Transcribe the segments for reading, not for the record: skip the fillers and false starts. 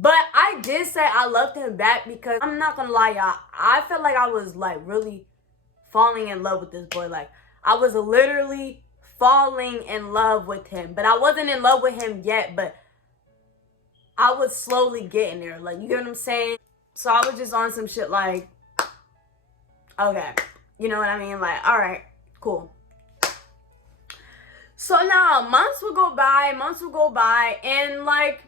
But I did say I loved him back because I'm not gonna lie, y'all. I felt like I was like really falling in love with this boy. Like I was literally falling in love with him. But I wasn't in love with him yet, but I was slowly getting there. Like, you get what I'm saying? So I was just on some shit like, okay. You know what I mean? Like, all right, cool. So now months will go by, and like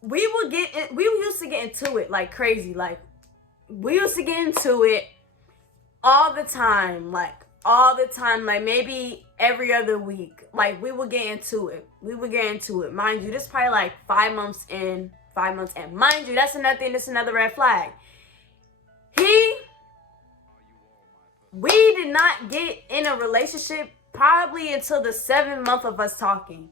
we used to get into it like crazy. Like we used to get into it all the time, like maybe every other week. Like we would get into it. Mind you, this probably like 5 months in. Mind you, that's another thing, that's another red flag. We did not get in a relationship probably until the 7th month of us talking.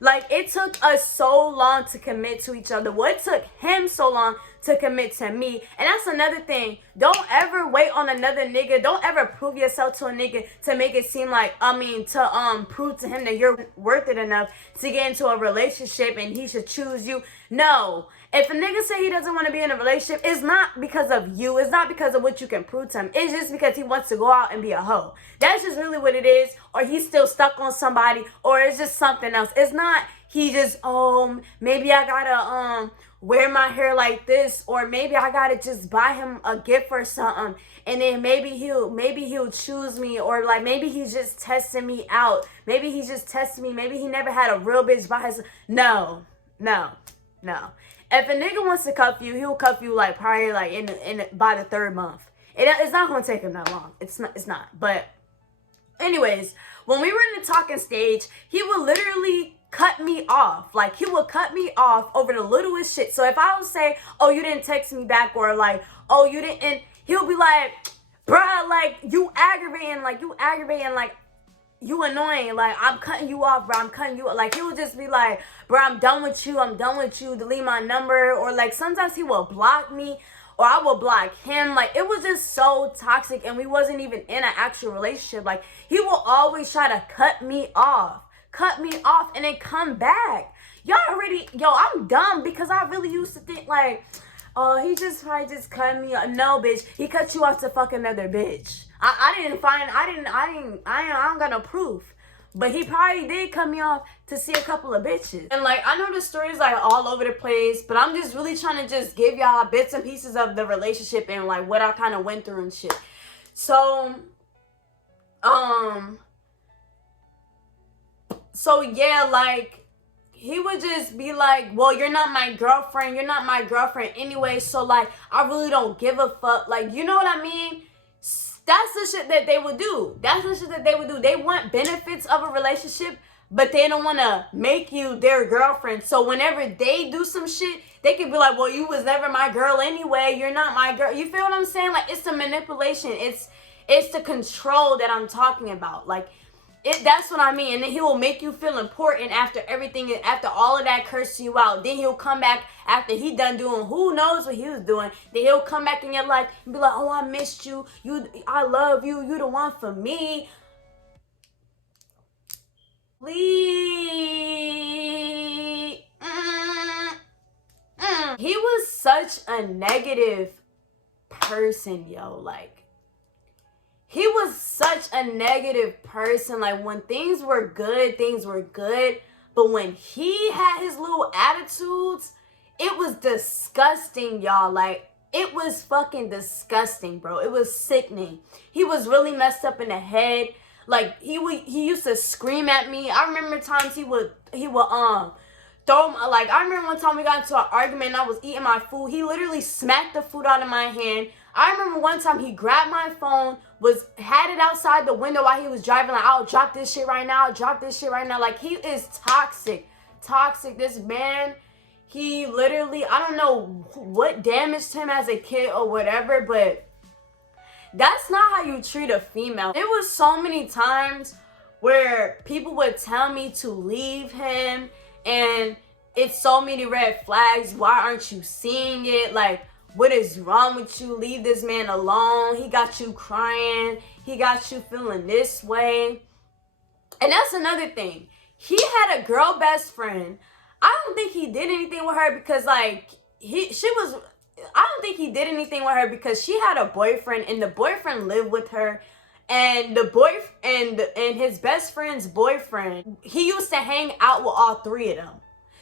Like, it took us so long to commit to each other. Well, it took him so long to commit to me. And that's another thing. Don't ever wait on another nigga. Don't ever prove yourself to a nigga to make it seem like, to prove to him that you're worth it enough to get into a relationship and he should choose you. No. If a nigga say he doesn't want to be in a relationship, it's not because of you. It's not because of what you can prove to him. It's just because he wants to go out and be a hoe. That's just really what it is. Or he's still stuck on somebody. Or it's just something else. It's not he just, maybe I gotta wear my hair like this. Or maybe I gotta just buy him a gift or something. And then maybe he'll choose me. Or like maybe he's just testing me out. Maybe he's just testing me. Maybe he never had a real bitch by his... No. If a nigga wants to cuff you, he'll cuff you like probably like in by the 3rd month. It's not gonna take him that long. It's not. But anyways, when we were in the talking stage, he would literally cut me off. Like he would cut me off over the littlest shit. So if I would say, "Oh, you didn't text me back," or like, "Oh, you didn't," he'll be like, "Bruh, like you aggravating, like you annoying, like I'm cutting you off, bro. I'm cutting you off." Like he would just be like, "Bro, I'm done with you. Delete my number." Or like sometimes he will block me or I will block him. Like it was just so toxic and we wasn't even in an actual relationship. Like he will always try to cut me off and then come back. I'm dumb because I really used to think like, oh, he just probably just cut me off. No, bitch, he cut you off to fuck another bitch. I don't got no proof. But he probably did cut me off to see a couple of bitches. And like, I know the story's like all over the place, but I'm just really trying to just give y'all bits and pieces of the relationship and like what I kind of went through and shit. So yeah, like he would just be like, "Well, you're not my girlfriend anyway, so like I really don't give a fuck." Like, you know what I mean? That's the shit that they would do. They want benefits of a relationship, but they don't want to make you their girlfriend. So whenever they do some shit, they could be like, "Well, you was never my girl anyway. You're not my girl." You feel what I'm saying? Like, it's the manipulation. It's the control that I'm talking about. Like, that's what I mean. And then he will make you feel important after everything, after all of that curse you out. Then he'll come back after he done doing who knows what he was doing. Then he'll come back in your life and be like, "Oh, I missed you. I love you. You the one for me." Please. He was such a negative person, yo. Like, he was such a negative person. Like, when things were good. But when he had his little attitudes, it was disgusting, y'all. Like, it was fucking disgusting, bro. It was sickening. He was really messed up in the head. Like, he used to scream at me. I remember times he would throw my, like, I remember one time we got into an argument and I was eating my food. He literally smacked the food out of my hand. I remember one time he grabbed my phone, had it outside the window while he was driving, like, "I'll drop this shit right now. Like, he is toxic. This man, he literally, I don't know what damaged him as a kid or whatever, but that's not how you treat a female. It was so many times where people would tell me to leave him, and it's so many red flags. Why aren't you seeing it? Like, what is wrong with you? Leave this man alone. He got you crying. He got you feeling this way. And that's another thing. He had a girl best friend. I don't think he did anything with her because like I don't think he did anything with her because she had a boyfriend and the boyfriend lived with her, and the boy and his best friend's boyfriend, he used to hang out with all three of them.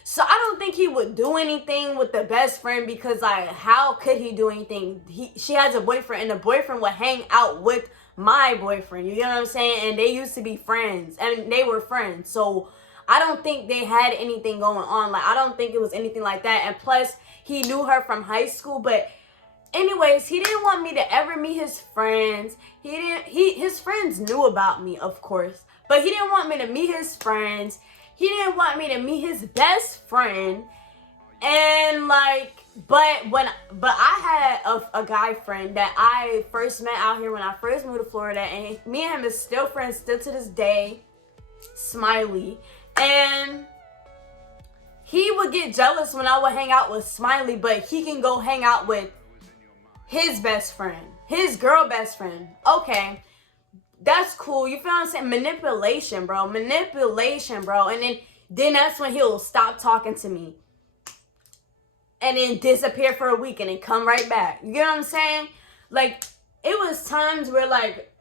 So I don't think he would do anything with the best friend because like how could he do anything? She has a boyfriend and the boyfriend would hang out with my boyfriend. You know what I'm saying? And they used to be friends and they were friends. So I don't think they had anything going on. Like I don't think it was anything like that. And plus he knew her from high school, but anyways, he didn't want me to ever meet his friends. His friends knew about me, of course, but he didn't want me to meet his friends. He didn't want me to meet his best friend. And like, but I had a guy friend that I first met out here when I first moved to Florida, and me and him is still friends still to this day. Smiley. And he would get jealous when I would hang out with Smiley, but he can go hang out with his best friend, his girl best friend. Okay, that's cool. You feel what I'm saying? Manipulation, bro. Manipulation, bro. And then that's when he'll stop talking to me and then disappear for a week and then come right back. You get what I'm saying? Like, it was times where like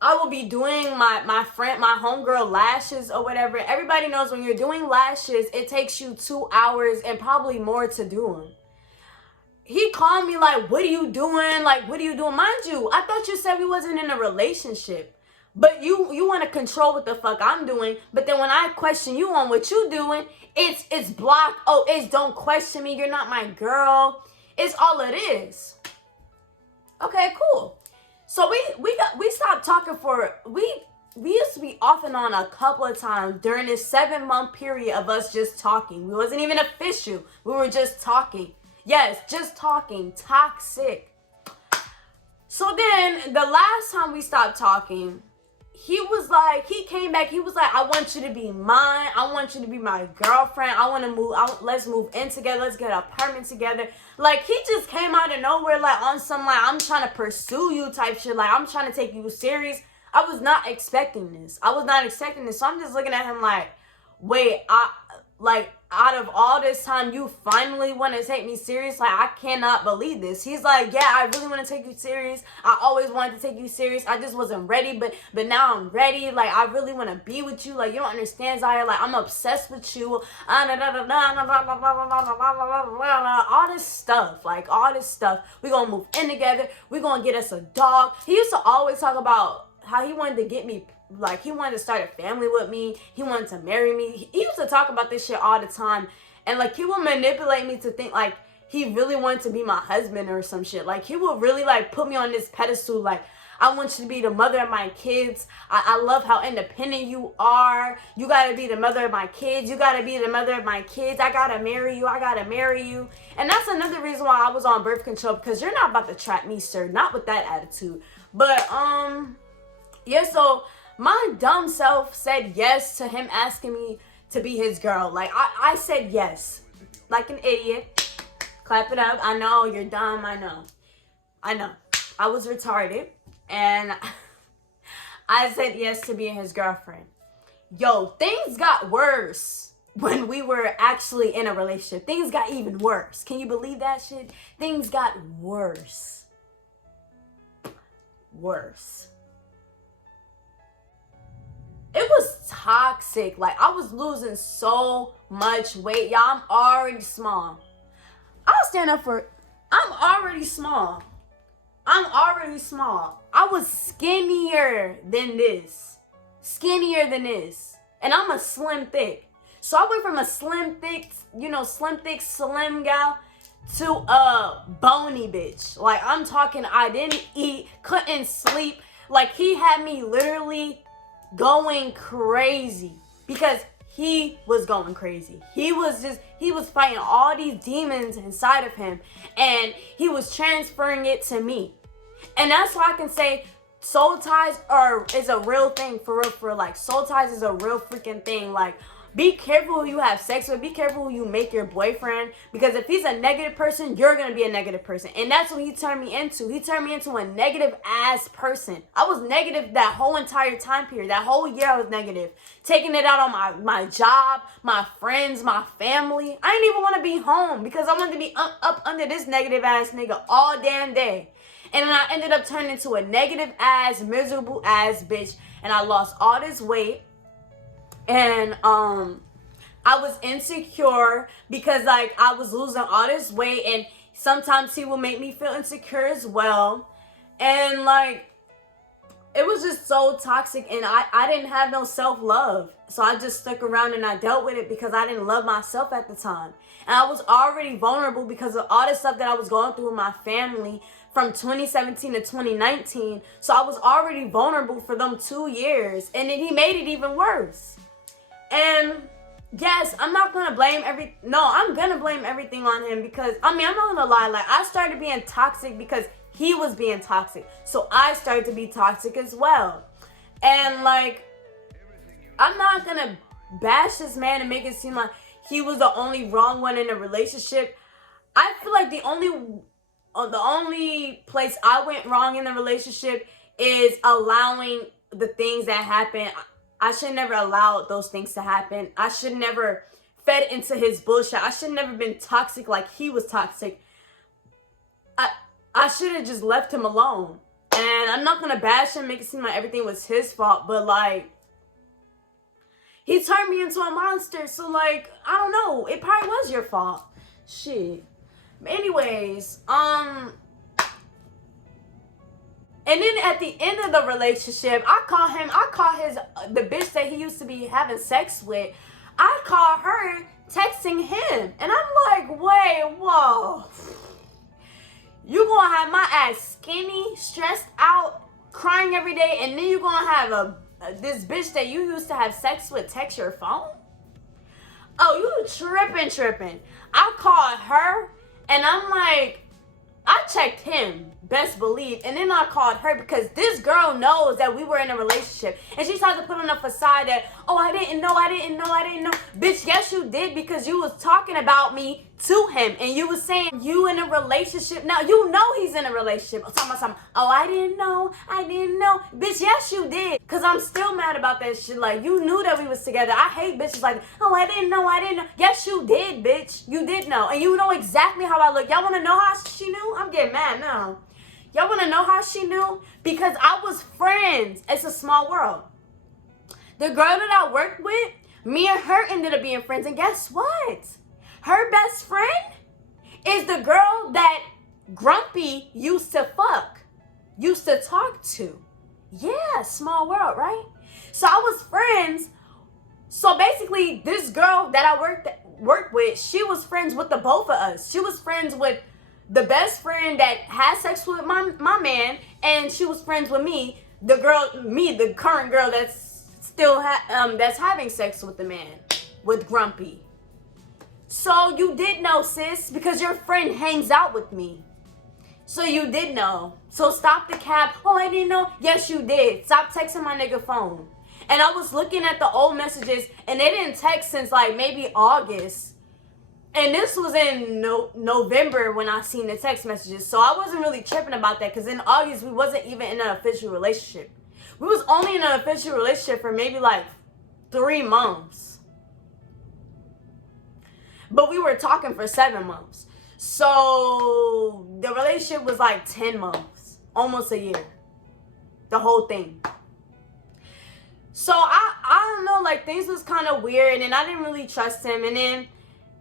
I will be doing my homegirl lashes or whatever. Everybody knows when you're doing lashes, it takes you 2 hours and probably more to do them. He called me like, what are you doing? Like, what are you doing? Mind you, I thought you said we wasn't in a relationship. But you want to control what the fuck I'm doing. But then when I question you on what you doing, it's blocked. Oh, it's don't question me. You're not my girl. It's all it is. Okay, cool. So we stopped talking for, we used to be off and on a couple of times during this 7-month period of us just talking. We wasn't even official. We were just talking. Yes, just talking. Toxic. So then the last time we stopped talking, he came back. He was like, I want you to be mine. I want you to be my girlfriend. I want to move out. Let's move in together. Let's get an apartment together. Like, he just came out of nowhere, like, on some, like, I'm trying to pursue you type shit. Like, I'm trying to take you serious. I was not expecting this. So I'm just looking at him like, wait, out of all this time, you finally want to take me serious? Like, I cannot believe this. He's like, yeah, I really want to take you serious. I always wanted to take you serious. I just wasn't ready, but now I'm ready. Like, I really want to be with you. Like, you don't understand, Zaya. Like, I'm obsessed with you. All this stuff. Like, all this stuff. We're going to move in together. We're going to get us a dog. He used to always talk about how he wanted to get me, like, he wanted to start a family with me. He wanted to marry me. He used to talk about this shit all the time. And, like, he would manipulate me to think, like, he really wanted to be my husband or some shit. Like, he would really, like, put me on this pedestal. Like, I want you to be the mother of my kids. I love how independent you are. You got to be the mother of my kids. You got to be the mother of my kids. I got to marry you. I got to marry you. And that's another reason why I was on birth control. Because you're not about to trap me, sir. Not with that attitude. But, yeah, so my dumb self said yes to him asking me to be his girl. Like, I said yes. Like an idiot. Clap it up. I know, you're dumb. I know. I was retarded. And I said yes to being his girlfriend. Yo, things got worse when we were actually in a relationship. Things got even worse. Can you believe that shit? Things got worse. Worse. It was toxic. Like, I was losing so much weight. Y'all, I'm already small. I'll stand up for it. I'm already small. I was skinnier than this. And I'm a slim thick. So I went from a slim thick, slim gal to a bony bitch. Like, I'm talking, I didn't eat, couldn't sleep. Like, he had me literally going crazy because he was going crazy. He was fighting all these demons inside of him, and he was transferring it to me. And that's why I can say soul ties is a real thing, for real. Like, soul ties is a real freaking thing. Like, Be careful who you have sex with. Be careful who you make your boyfriend. Because if he's a negative person, you're going to be a negative person. And that's what he turned me into. He turned me into a negative ass person. I was negative that whole entire time period. That whole year I was negative. Taking it out on my job, my friends, my family. I didn't even want to be home because I wanted to be up under this negative ass nigga all damn day. And then I ended up turning into a negative ass, miserable ass bitch. And I lost all this weight. And I was insecure because like I was losing all this weight, and sometimes he would make me feel insecure as well. And like it was just so toxic, and I didn't have no self-love. So I just stuck around and I dealt with it because I didn't love myself at the time. And I was already vulnerable because of all the stuff that I was going through with my family from 2017 to 2019. So I was already vulnerable for them 2 years, and then he made it even worse. And yes, I'm not gonna blame I'm gonna blame everything on him because, I'm not gonna lie, like I started being toxic because he was being toxic. So I started to be toxic as well. And like, I'm not gonna bash this man and make it seem like he was the only wrong one in a relationship. I feel like the only place I went wrong in the relationship is allowing the things that happen. I should never allow those things to happen. I should never fed into his bullshit. I should never been toxic like he was toxic. I should have just left him alone. And I'm not gonna bash him, make it seem like everything was his fault, but like, he turned me into a monster. So like, I don't know. It probably was your fault. Shit. But anyways, and then at the end of the relationship, I caught the bitch that he used to be having sex with, I caught her texting him. And I'm like, wait, whoa. You gonna have my ass skinny, stressed out, crying every day, and then you gonna have this bitch that you used to have sex with text your phone? Oh, you tripping. I called her, and I'm like, I checked him, best believe, and then I called her because this girl knows that we were in a relationship. And she tried to put on a facade that, oh, I didn't know. Bitch, yes you did, because you was talking about me to him, and you was saying you in a relationship. Now, you know he's in a relationship. Oh, I didn't know. Bitch, yes you did, because I'm still mad about that shit. Like, you knew that we was together. I hate bitches like, oh, I didn't know. Yes, you did, bitch. You did know, and you know exactly how I look. Y'all want to know how she knew? I'm getting mad now. Y'all want to know how she knew? Because I was friends. It's a small world. The girl that I worked with, me and her ended up being friends, and guess what? Her best friend is the girl that Grumpy used to talk to. Yeah, small world, right? So I was friends. So basically, this girl that I worked with, she was friends with the both of us. She was friends with the best friend that had sex with my man, and she was friends with me, the current girl that's still that's having sex with the man, with Grumpy. So you did know, sis, because your friend hangs out with me. So you did know. So stop the cap. Oh, I didn't know. Yes, you did. Stop texting my nigga phone. And I was looking at the old messages, and they didn't text since like maybe August. And this was in November when I seen the text messages. So I wasn't really tripping about that, because in August, we wasn't even in an official relationship. We was only in an official relationship for maybe like 3 months. But we were talking for 7 months. So the relationship was like 10 months, almost a year. The whole thing. So I don't know, like things was kind of weird, and I didn't really trust him. And then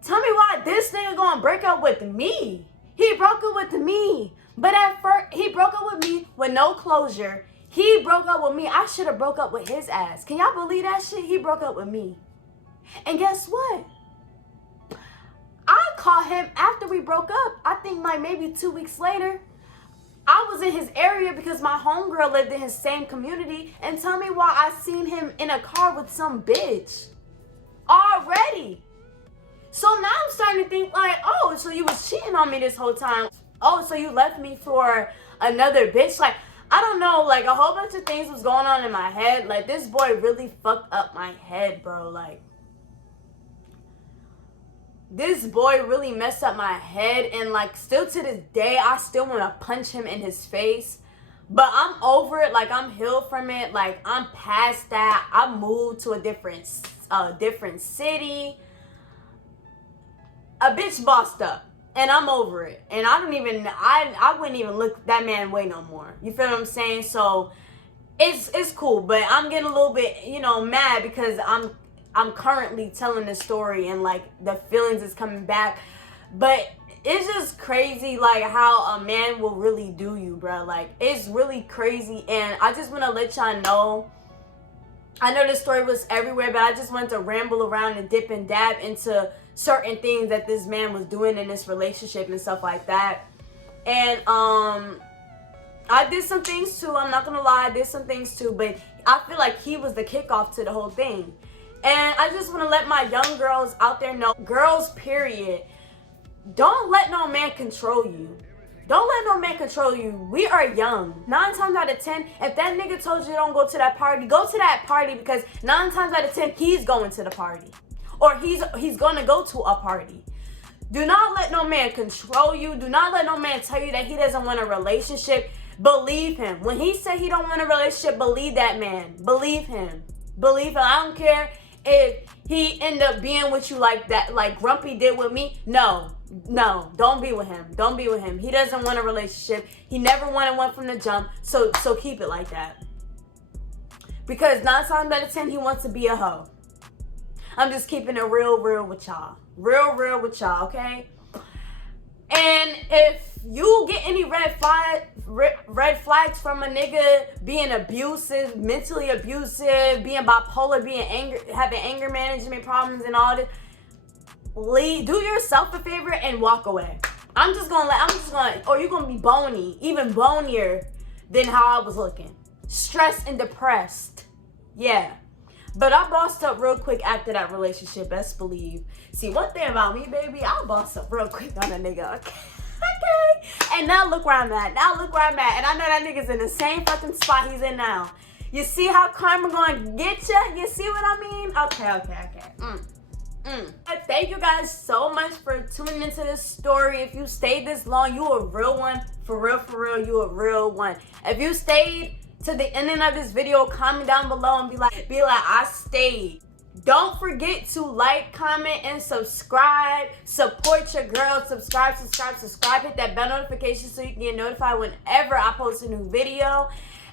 tell me why this nigga gonna break up with me. He broke up with me. But at first, he broke up with me with no closure. He broke up with me. I should have broke up with his ass. Can y'all believe that shit? He broke up with me. And guess what? I called him after we broke up. I think like maybe 2 weeks later. I was in his area because my homegirl lived in his same community. And tell me why I seen him in a car with some bitch. Already. So now I'm starting to think like, oh, so you was cheating on me this whole time. Oh, so you left me for another bitch. Like, I don't know. Like, a whole bunch of things was going on in my head. Like, this boy really fucked up my head, bro. Like, this boy really messed up my head, and like still to this day I still want to punch him in his face. But I'm over it. Like, I'm healed from it. Like, I'm past that. I moved to a different city. A bitch bossed up, and I'm over it. And I wouldn't even look that man way no more. You feel what I'm saying? So it's cool, but I'm getting a little bit, mad because I'm currently telling this story, and like the feelings is coming back. But it's just crazy, like, how a man will really do you, bro. Like, it's really crazy. And I just want to let y'all know, I know this story was everywhere, but I just wanted to ramble around and dip and dab into certain things that this man was doing in this relationship and stuff like that. And I did some things too. I'm not gonna lie, I did some things too, but I feel like he was the kickoff to the whole thing. And I just want to let my young girls out there know, girls period, don't let no man control you. Don't let no man control you. We are young. 9 times out of 10, if that nigga told you don't go to that party, go to that party, because 9 times out of 10, he's going to the party. Or he's going to go to a party. Do not let no man control you. Do not let no man tell you that he doesn't want a relationship. Believe him. When he said he don't want a relationship, believe that man. Believe him. Believe him. I don't care if he end up being with you like that, like Grumpy did with me. No, don't be with him. Don't be with him. He doesn't want a relationship. He never wanted one from the jump. So keep it like that. Because 9 times out of 10, he wants to be a hoe. I'm just keeping it real with y'all. Real with y'all, okay? And if you get any red flags from a nigga being abusive, mentally abusive, being bipolar, being angry, having anger management problems and all this, do yourself a favor and walk away. Or you're gonna be bony, even bonier than how I was looking. Stressed and depressed. Yeah. But I bossed up real quick after that relationship, best believe. See, one thing about me, baby, I bossed up real quick on a nigga, okay? Okay. And now look where I'm at. And I know that nigga's in the same fucking spot he's in now. You see how karma gonna get you? You see what I mean? Okay. Thank you guys so much for tuning into this story. If you stayed this long, you a real one. For real, you a real one. If you stayed to the ending of this video, comment down below and be like, I stayed. Don't forget to like, comment, and subscribe. Support your girl. Subscribe. Hit that bell notification so you can get notified whenever I post a new video.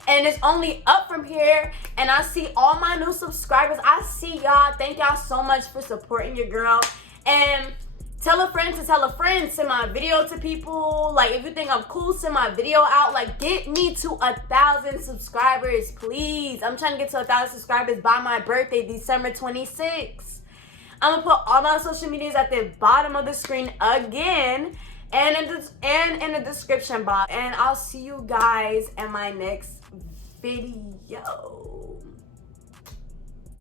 And it's only up from here. And I see all my new subscribers. I see y'all. Thank y'all so much for supporting your girl. And tell a friend to tell a friend. Send my video to people. Like, if you think I'm cool, send my video out. Like, get me to 1,000 subscribers, please. I'm trying to get to 1,000 subscribers by my birthday, December 26th. I'm gonna put all my social medias at the bottom of the screen again, and in the description box. And I'll see you guys in my next video.